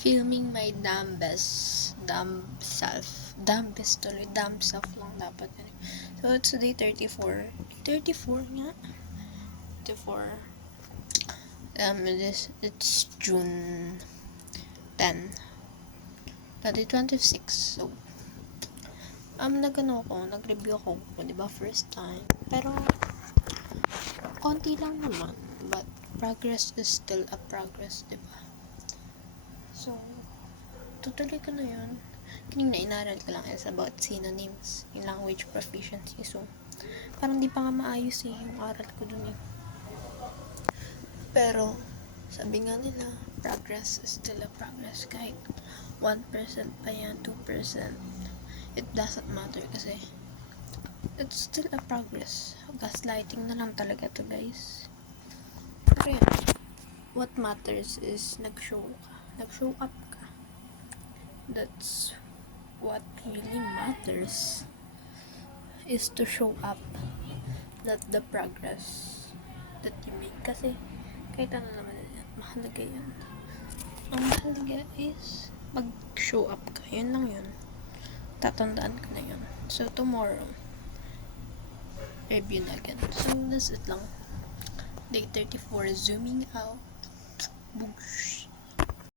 Filming my damn best. Damn best tuloy. Damn self lang dapat. So, it's day 34. 34 nga. 34. It's June 10. 2026. So, nag-review ako, di ba, first time. Pero, konti lang naman. But, progress is still a progress, di ba? So, tutuloy ko na yun. Kanina inaral ko lang is about synonyms, yung language proficiency. So, parang di pa nga maayos yung aral ko dun eh. Pero, sabi nga nila, progress is still a progress. Kahit 1% pa yan, 2%, it doesn't matter kasi it's still a progress. Gaslighting na lang talaga to, guys. Pero yun, what matters is nag-show up ka. That's what really matters, is to show up, not the progress that you make. Kasi kahit ano naman yan, mahalaga yan. Ang mahalaga is mag-show up ka. Yun lang yun. Tatandaan ka na yun. So tomorrow, review na again. So that's it lang. Day 34, zooming out. Boosh.